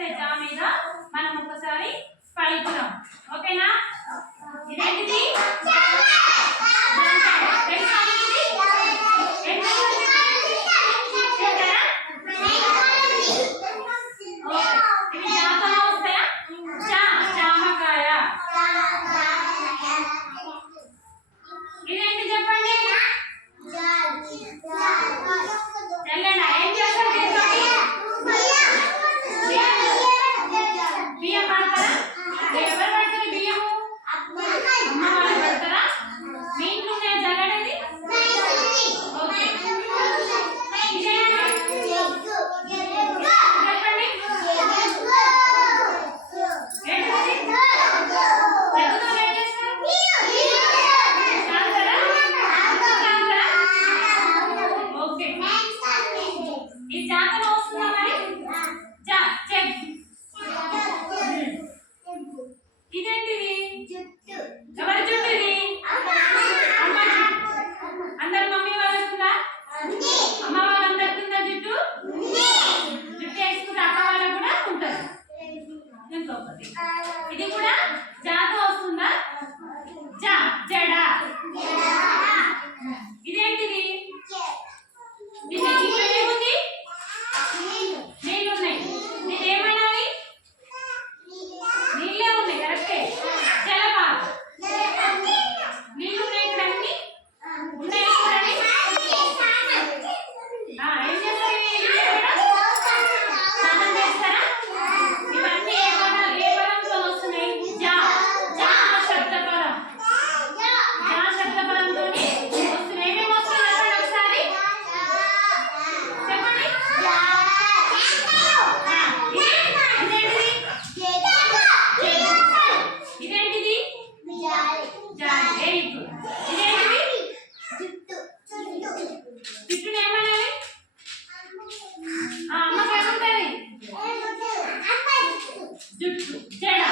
వస్తే జా మీద మనం ఒకసారి పలుకుదాం. ఓకేనా? ఇదేంటిది? ఇది కూడా జాతో వస్తుందా? జా జడ. ఇదేంటిది? ఏముంది? నీళ్ళు ఉన్నాయి. నేను ఏమనాలి? నీళ్ళే ఉన్నాయి. కరెక్టే. జలపాతం. నీళ్ళు ఉన్నాయి. ఇక్కడ అన్ని ఉన్నాయి. ఏం చేస్తారు? స్నానం చేస్తారా? ఇవన్నీ ఏ పదంతో వస్తున్నాయి? జా జా శబ్ద పదం. జా శబ్ద పదంతో వస్తున్నాయి. ఏమేమి వస్తున్నాయి చెప్పండి ఒకసారి. చెప్పండి. ఇదేంటిది? ఇదేంటిది? జుట్టుని ఏమనాలి? అమ్మకి ఏముంటుంది? జుట్టు జడ.